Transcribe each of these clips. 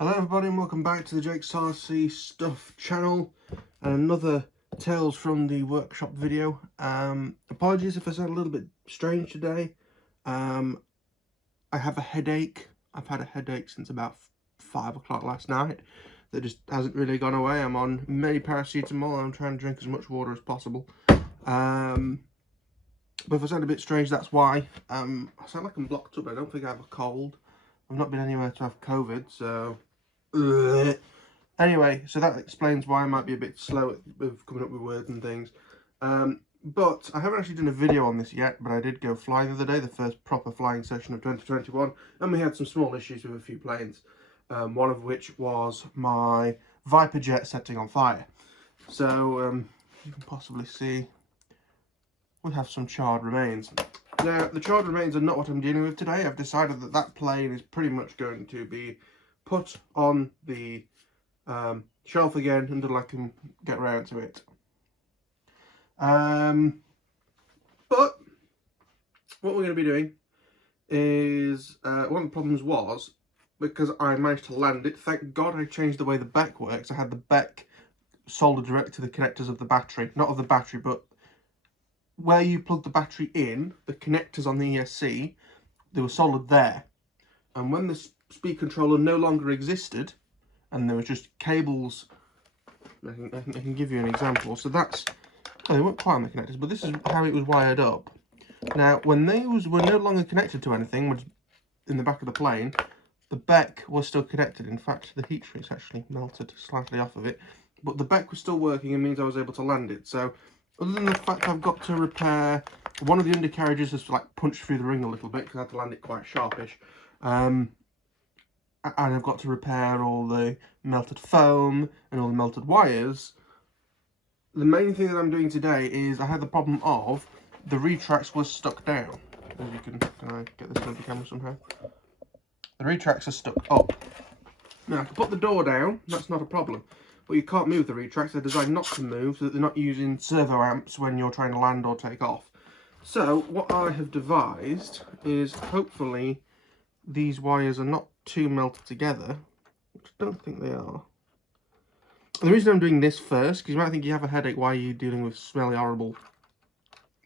Hello everybody and welcome back to the Jake's RC Stuff channel and another Tales from the Workshop video. Apologies if I sound a little bit strange today. I have a headache. I've had a headache since about 5 o'clock last night that just hasn't really gone away. I'm on many paracetamol and I'm trying to drink as much water as possible. But if I sound a bit strange, that's why. I sound like I'm blocked up, but I don't think I have a cold. I've not been anywhere to have COVID, so... Anyway, so that explains why I might be a bit slow with coming up with words and things. But I haven't actually done a video on this yet, but I did go flying the other day, the first proper flying session of 2021, and we had some small issues with a few planes, one of which was my ViperJet setting on fire. So, you can possibly see we have some charred remains. Now, the charred remains are not what I'm dealing with today. I've decided that that plane is pretty much going to be put on the shelf again until I can get around to it. But what we're going to be doing is, one of the problems was, because I managed to land it, thank God I changed the way the back works. I had the back soldered direct to the connectors of the battery, not of the battery, but where you plug the battery in, the connectors on the ESC, they were soldered there. And when the speed controller no longer existed, and there was just cables, I can give you an example. So that's, oh, they weren't quite on the connectors, but this is how it was wired up. Now, when those were no longer connected to anything, which in the back of the plane, the beck was still connected. In fact, the heat shrink actually melted slightly off of it, but the beck was still working and means I was able to land it. So, other than the fact I've got to repair one of the undercarriages, has like punched through the ring a little bit because I had to land it quite sharpish. And I've got to repair all the melted foam and all the melted wires. The main thing that I'm doing today is I had the problem of the retracts was stuck down. As you can I get this on the camera somehow? The retracts are stuck up. Now I can put the door down, that's not a problem. But you can't move the retracts, they're designed not to move so that they're not using servo amps when you're trying to land or take off. So what I have devised is hopefully these wires are not too melted together, which I don't think they are. The reason I'm doing this first, because you might think you have a headache while you're dealing with smelly, horrible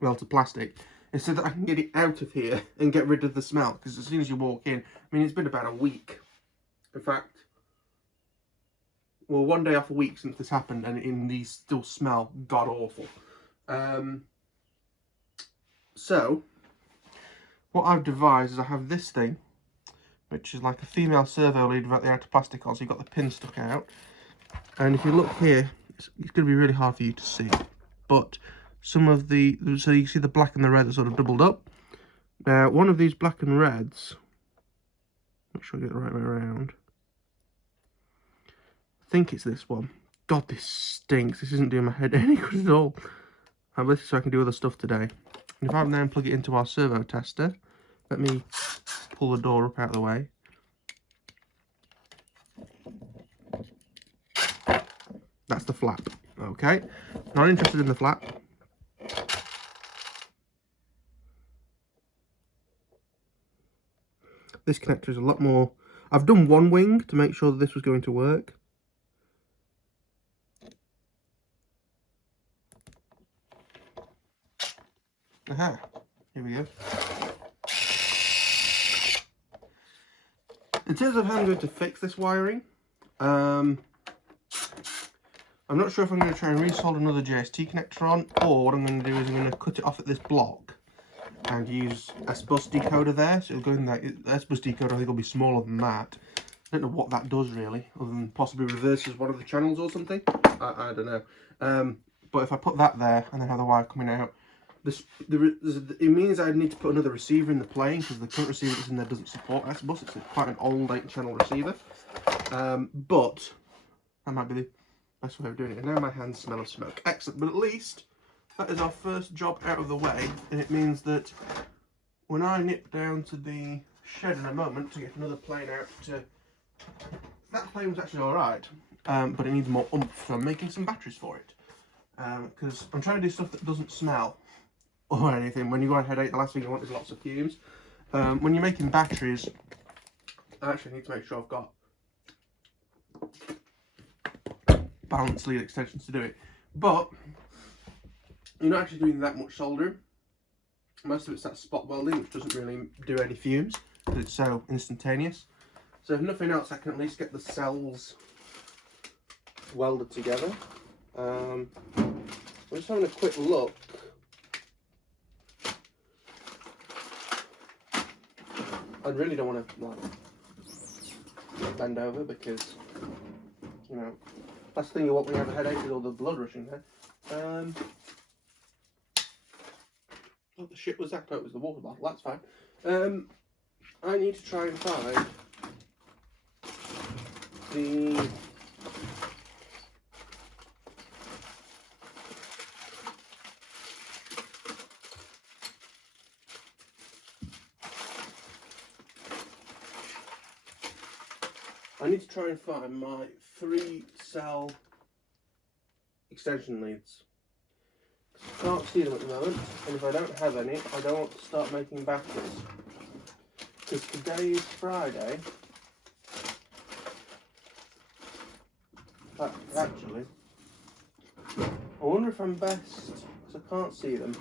melted plastic, is so that I can get it out of here and get rid of the smell. Because as soon as you walk in, I mean, it's been about a week. In fact, well, 1 day off a week since this happened, and these still smell god awful. So, what I've devised is I have this thing, which is like a female servo lead without the outer plastic on, so you've got the pin stuck out. And if you look here, it's going to be really hard for you to see, but some of the, so you can see the black and the red are sort of doubled up. Now, one of these black and reds, make sure I get the right way around. I think it's this one. God, this stinks. This isn't doing my head any good at all. I've listed so I can do other stuff today. And if I now plug it into our servo tester, let me pull the door up out of the way. That's the flap. Okay, not interested in the flap. This connector is a lot more. I've done one wing to make sure that this was going to work. Aha, here we go. In terms of how I'm going to fix this wiring, I'm not sure if I'm going to try and resolder another JST connector on, or what I'm going to do is I'm going to cut it off at this block and use S-bus decoder there. So it'll go in that. The S-bus decoder I think will be smaller than that. I don't know what that does really, other than possibly reverses one of the channels or something. I don't know. But if I put that there and then have the wire coming out, it means I need to put another receiver in the plane because the current receiver that's in there doesn't support S-bus. It's quite an old 8-channel receiver. But that might be the best way of doing it. And now my hands smell of smoke. Excellent. But at least that is our first job out of the way. And it means that when I nip down to the shed in a moment to get another plane out to... That plane was actually alright. But it needs more oomph. So I'm making some batteries for it. Because I'm trying to do stuff that doesn't smell or anything. When you go on headache, the last thing you want is lots of fumes. When you're making batteries, I actually need to make sure I've got balance lead extensions to do it. But you're not actually doing that much soldering. Most of it's that spot welding, which doesn't really do any fumes because it's so instantaneous. So if nothing else, I can at least get the cells welded together. I'm just having a quick look. I really don't want to like bend over because, you know, that's the thing you want when you have a headache with all the blood rushing there. What the shit was that? Oh, it was the water bottle. That's fine. I need to try and find the my 3-cell extension leads. I can't see them at the moment, and if I don't have any, I don't want to start making batteries. Because today is Friday. Actually, I wonder if I'm best, because I can't see them.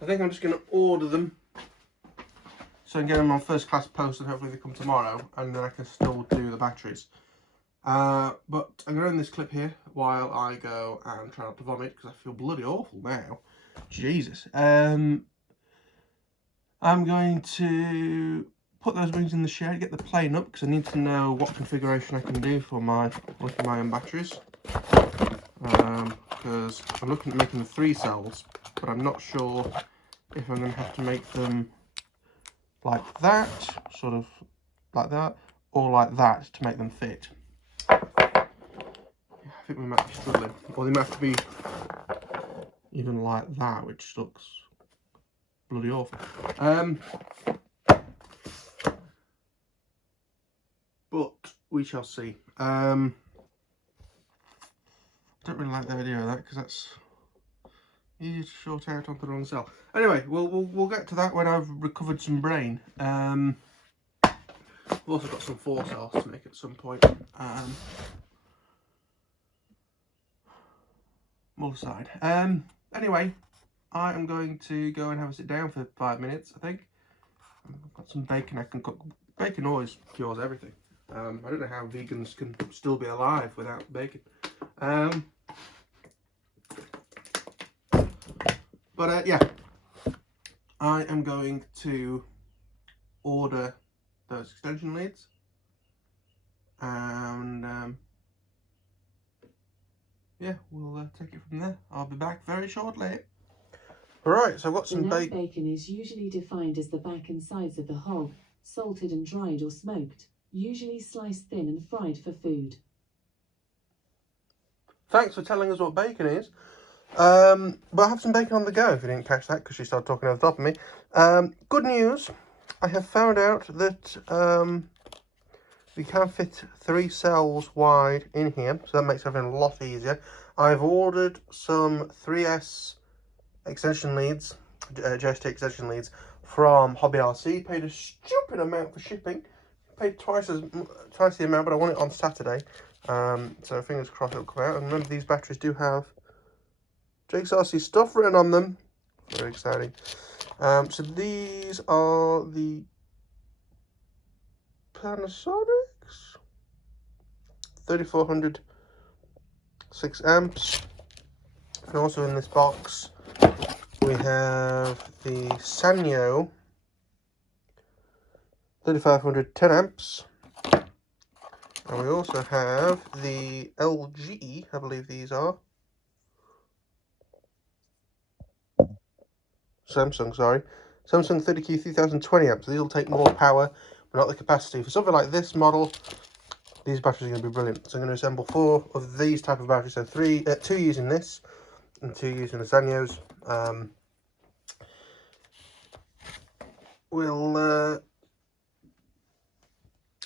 I think I'm just going to order them so I can get them on first class post and hopefully they come tomorrow, and then I can still do the batteries. But I'm going to end this clip here while I go and try not to vomit because I feel bloody awful now. Jesus. I'm going to put those wings in the shed, get the plane up because I need to know what configuration I can do for my lithium-ion batteries. Because I'm looking at making the 3 cells, but I'm not sure if I'm going to have to make them like that, sort of like that, or like that to make them fit. I think we might be struggling, or they might have to be even like that, which looks bloody awful. But we shall see. I don't really like the idea of that because that's easy to short out onto the wrong cell. Anyway, we'll get to that when I've recovered some brain. I've also got some 4 cells to make at some point. Other side. Anyway, I am going to go and have a sit down for 5 minutes, I think. I've got some bacon I can cook. Bacon always cures everything. I don't know how vegans can still be alive without bacon. Yeah, I am going to order those extension leads, and yeah, we'll take it from there. I'll be back very shortly. Alright, so I've got some bacon. Bacon is usually defined as the back and sides of the hog, salted and dried or smoked, usually sliced thin and fried for food. Thanks for telling us what bacon is. But I have some bacon on the go, if you didn't catch that, because she started talking over the top of me. Good news, I have found out that we can fit 3 cells wide in here, so that makes everything a lot easier. I've ordered some 3S extension leads, ZOHD extension leads from Hobby RC. Paid a stupid amount for shipping. Paid twice the amount, but I want it on Saturday. So fingers crossed it'll come out. And remember, these batteries do have Jake's RC stuff written on them. Very exciting. So these are the Panasonics 3400 6 amps. And also in this box we have the Sanyo 3500 10 amps. And we also have the LG, I believe these are. Samsung 30Q 3020 amps. These will take more power, but not the capacity. For something like this model, these batteries are going to be brilliant. So I'm going to assemble 4 of these type of batteries. So 2 using this and 2 using the Sanyos. I'm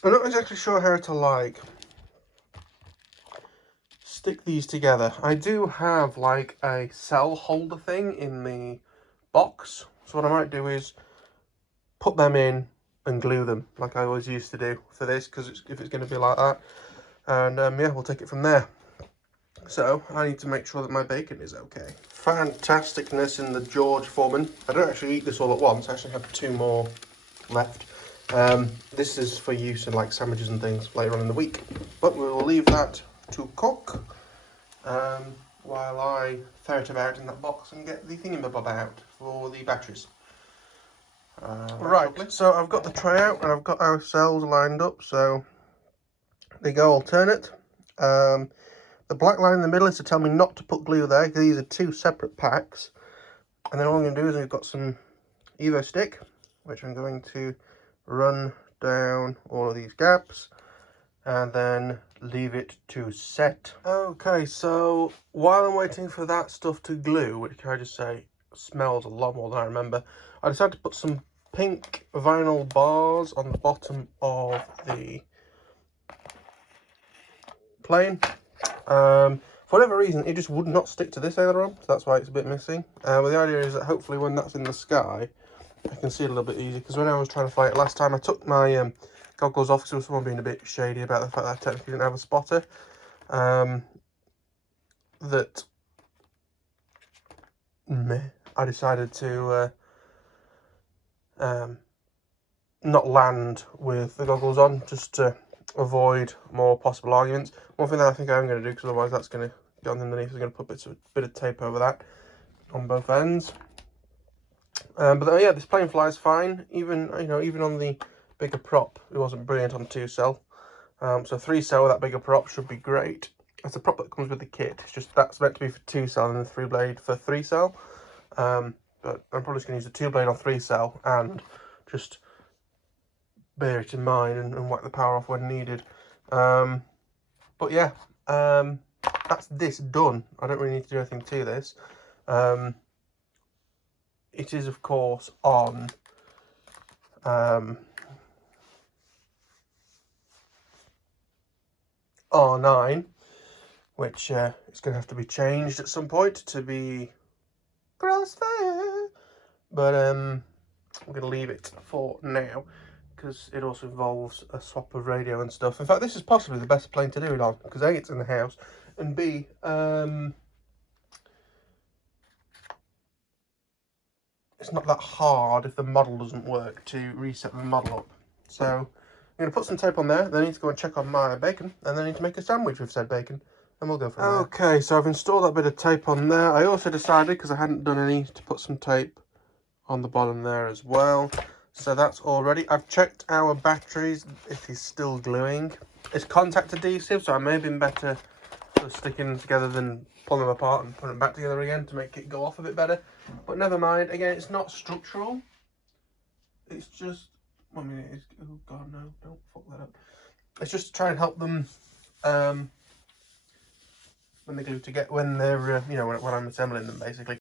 not exactly sure how to stick these together. I do have like a cell holder thing in the box, so what I might do is put them in and glue them like I always used to do for this, because if it's going to be like that. And yeah, we'll take it from there. So I need to make sure that my bacon is okay. Fantasticness in the George Foreman. I don't actually eat this all at once. I actually have 2 more left. This is for use in like sandwiches and things later on in the week. But we will leave that to cook while I ferret about in that box and get the thingamabob out for the batteries. Right, so I've got the tray out and I've got our cells lined up, so they go alternate. The black line in the middle is to tell me not to put glue there, because these are 2 separate packs. And then all I'm going to do is I've got some Evo stick, which I'm going to run down all of these gaps, and then leave it to set. Okay, so while I'm waiting for that stuff to glue, which can I just say smells a lot more than I remember, I decided to put some pink vinyl bars on the bottom of the plane. For whatever reason, it just would not stick to this aileron, so that's why it's a bit missing. But the idea is that hopefully when that's in the sky, I can see it a little bit easier, because when I was trying to fly it last time, I took my goggles off because there was someone being a bit shady about the fact that I technically didn't have a spotter. I decided to not land with the goggles on, just to avoid more possible arguments. One thing that I think I'm going to do, because otherwise that's going to go on underneath, I'm going to put a bit of tape over that on both ends. But yeah, this plane flies fine. Even even on the bigger prop, it wasn't brilliant on 2-cell. So 3-cell with that bigger prop should be great. It's the prop that comes with the kit. It's just that's meant to be for 2-cell and the 3-blade for 3-cell. But I'm probably just going to use the 2-blade on 3-cell and just bear it in mind and whack the power off when needed. But yeah, that's this done. I don't really need to do anything to this. It is, of course, on R9, which is going to have to be changed at some point to be crossfire. But I'm going to leave it for now, because it also involves a swap of radio and stuff. In fact, this is possibly the best plane to do it on, because A, it's in the house, and B, it's not that hard if the model doesn't work to reset the model up. So I'm going to put some tape on there, then I need to go and check on my bacon, and then I need to make a sandwich with said bacon, and we'll go from there. Okay, so I've installed that bit of tape on there. I also decided, because I hadn't done any, to put some tape on the bottom there as well. So that's all ready. I've checked our batteries. It is still gluing. It's contact adhesive, so I may have been better sort of sticking them together than pulling them apart and putting them back together again to make it go off a bit better. But never mind. Again, it's not structural. It's just, I mean, it is, oh god, no, don't fuck that up. It's just to try and help them when they glue together, when they're, when I'm assembling them, basically.